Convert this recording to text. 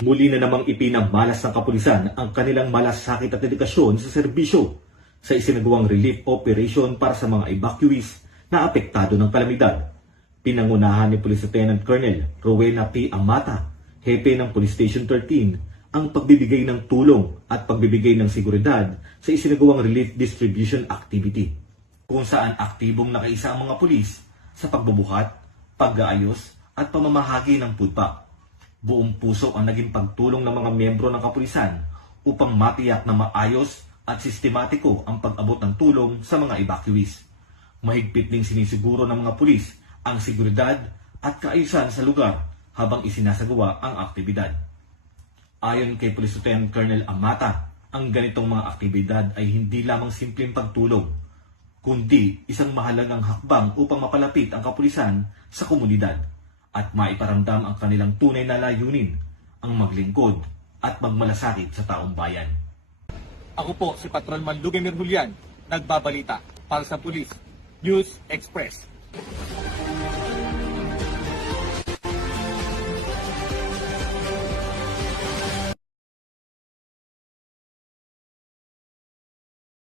Muli na namang ipinamalas ng kapulisan ang kanilang malasakit at dedikasyon sa serbisyo sa isinagawang relief operation para sa mga evacuees na apektado ng kalamidad. Pinangunahan ni Police Lieutenant Colonel Rowena P. Amata, hepe ng Police Station 13, ang pagbibigay ng tulong at pagbibigay ng seguridad sa isinagawang relief distribution activity, kung saan aktibong nakaisa ang mga pulis sa pagbubuhat, pag-aayos at pamamahagi ng food pack. Buong puso ang naging pagtulong ng mga miyembro ng kapulisan upang matiyak na maayos at sistematiko ang pag-abot ng tulong sa mga evacuees. Mahigpit ding sinisiguro ng mga pulis ang seguridad at kaayusan sa lugar habang isinasagawa ang aktibidad. Ayon kay Police Lieutenant Colonel Amata, ang ganitong mga aktibidad ay hindi lamang simpleng pagtulong, kundi isang mahalagang hakbang upang mapalapit ang kapulisan sa komunidad at maiparamdam ang kanilang tunay na layunin, ang maglingkod at magmalasakit sa taong bayan. Ako po si Patrolman Lugemir Julian, nagbabalita para sa Police News Express.